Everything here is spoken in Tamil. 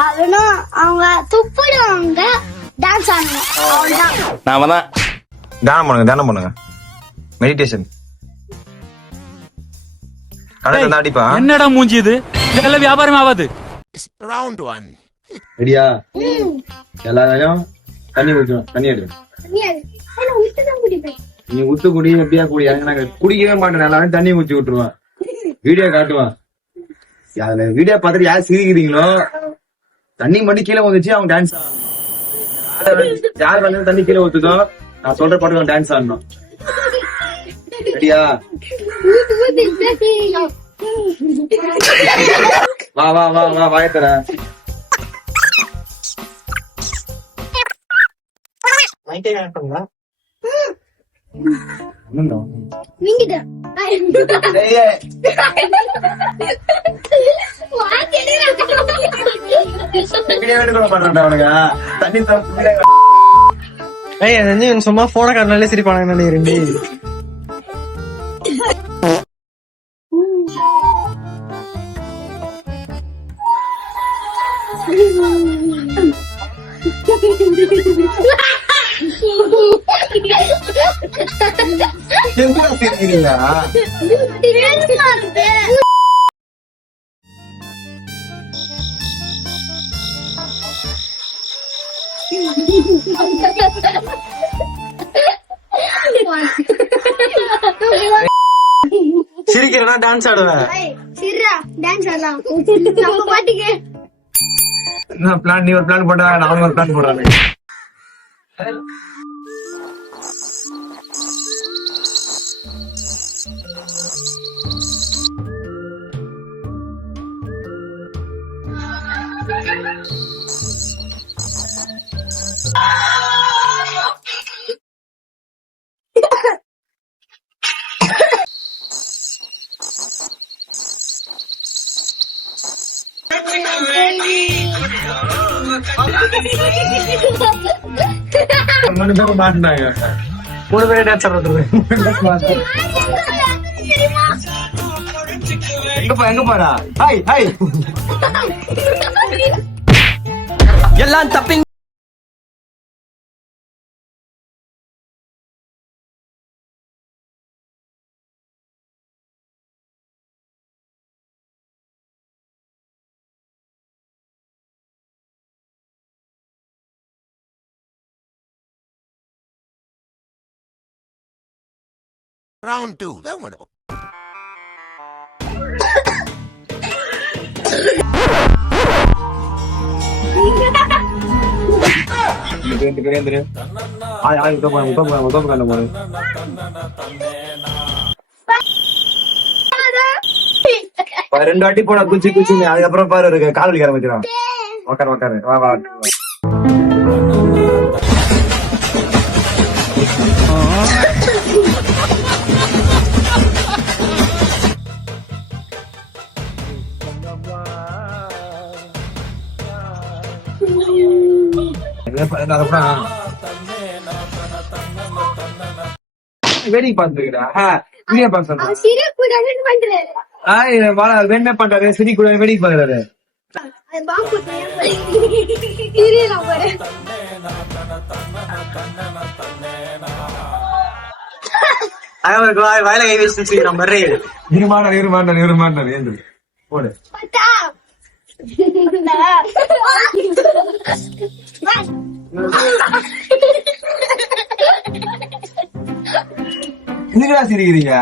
ஆகணும். அவங்க துப்பிடுவாங்க, டான்ஸ் ஆடணும். அவ்வளவுதான். நாம தான் தியானம் பண்ணுங்க மெடிடேஷன். கடை அடிப்பா. என்னடா மூஞ்சி இது? இதெல்லாம் வியாபாரம் ஆகாது. ரெடியா? எல்லாரையும் தண்ணி ஊற்றணும். தண்ணி எடு. நீ ஊத்து குடி, எப்படியா குடி. குடிக்கவே மாட்டேன். எல்லாரும் தண்ணி ஊற்றி விட்டுருவான். வீடியோ காட்டுவான். அதுல வீடியோ பார்த்துட்டு யார் சிரிக்கிறீங்களோ தண்ணி மட்டும் கீழே வந்துச்சு அவங்க டான்ஸ். யார் வந்து தண்ணி கீழே ஊத்துதோ நான் சொல்ற பாட்டு டான்ஸ் ஆடணும். ரெடியா? வா வா வா வா வாயத்தர. சும்மா போன காட்டினாலே சிரிப்பானுங்க நினைக்கிறேன். சிரிக்கிறா டான்ஸ் ஆடுவேன். டான்ஸ் ஆடலாம் நம்ம பாட்டுக்கு. பிளான் நீ ஒரு பிளான் போட்டா நான் ஒரு பிளான் போடுறாங்க. மூணு பேரும் மாட்டினாங்க. மூணு பேரும் டான்ஸ் ஆடுறது. எங்க போறா? ஹாய் ஹாய் எல்லாம் தப்பிங். Round 2. That one. ரெண்டு வாட்டி போனா குச்சி குச்சி. அதுக்கப்புறம் பாரு இருக்கு கால் வலிக்க ஆரம்பிச்சிடும். உக்காரு உக்காரு வா வா. வேடிக்கை பார்த்துக்கிறா வீடியோ பார்த்து வேணுமே பண்றாரு. சிரி கூட வேடிக்கை பாக்குறாரு. வயல கை வச்சு நம்ம இருமாண்டாரு போடு. இதுக்கா சிரிக்கிறீங்க?